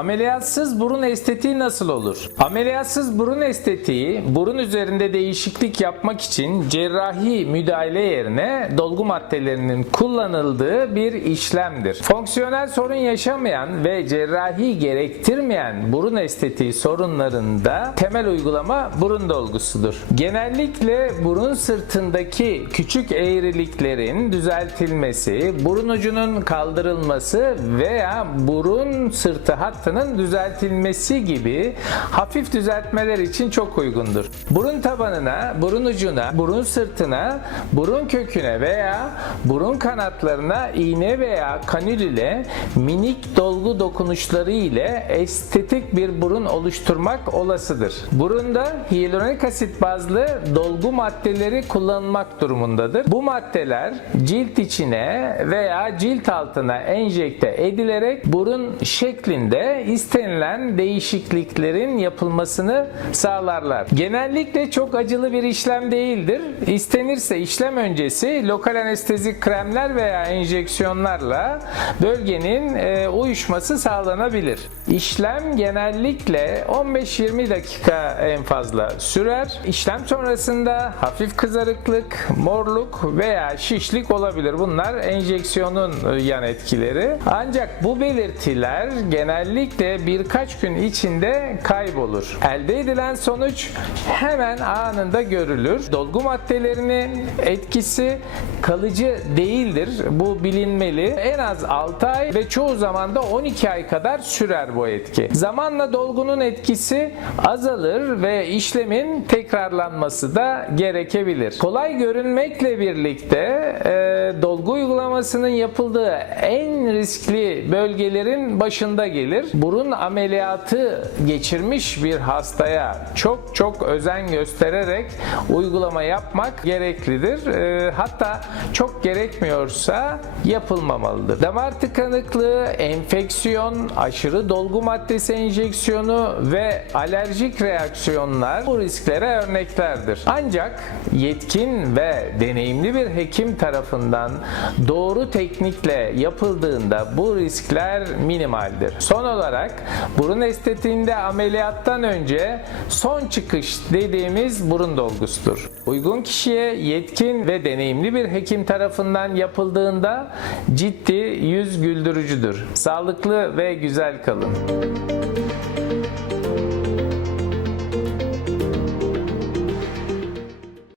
Ameliyatsız burun estetiği nasıl olur? Ameliyatsız burun estetiği, burun üzerinde değişiklik yapmak için cerrahi müdahale yerine dolgu maddelerinin kullanıldığı bir işlemdir. Fonksiyonel sorun yaşamayan ve cerrahi gerektirmeyen burun estetiği sorunlarında temel uygulama burun dolgusudur. Genellikle burun sırtındaki küçük eğriliklerin düzeltilmesi, burun ucunun kaldırılması veya burun sırtı hattının düzeltilmesi gibi hafif düzeltmeler için çok uygundur. Burun tabanına, burun ucuna, burun sırtına, burun köküne veya burun kanatlarına iğne veya kanül ile minik dolgu dokunuşları ile estetik bir burun oluşturmak olasıdır. Burunda hyaluronik asit bazlı dolgu maddeleri kullanılmak durumundadır. Bu maddeler cilt içine veya cilt altına enjekte edilerek burun şeklinde istenilen değişikliklerin yapılmasını sağlarlar. Genellikle çok acılı bir işlem değildir. İstenirse işlem öncesi lokal anestezik kremler veya enjeksiyonlarla bölgenin e, uyuşması sağlanabilir. İşlem genellikle 15-20 dakika en fazla sürer. İşlem sonrasında hafif kızarıklık, morluk veya şişlik olabilir. Bunlar enjeksiyonun yan etkileri. Ancak bu belirtiler genellikle birkaç gün içinde kaybolur. Elde edilen sonuç hemen anında görülür. Dolgu maddelerinin etkisi kalıcı değildir. Bu bilinmeli. En az 6 ay ve çoğu zaman da 12 ay kadar sürer bu etki. Zamanla dolgunun etkisi azalır ve işlemin tekrarlanması da gerekebilir. Kolay görünmekle birlikte e, dolgu uygulamasının yapıldığı en riskli bölgelerin başında gelir. Burun ameliyatı geçirmiş bir hastaya çok çok özen göstererek uygulama yapmak gereklidir. E, hatta çok gerekmiyorsa yapılmamalıdır. Damar tıkanıklığı, enfeksiyon, aşırı dolgu maddesi enjeksiyonu ve alerjik reaksiyonlar bu risklere örneklerdir. Ancak yetkin ve deneyimli bir hekim tarafından doğru teknikle yapıldığında bu riskler minimaldir. Son olarak burun estetiğinde ameliyattan önce son çıkış dediğimiz burun dolgusudur. Uygun kişiye yetkin ve deneyimli bir hekim tarafından yapıldığında ciddi yüz güldürücüdür. Sağlıklı ve güzel kalın.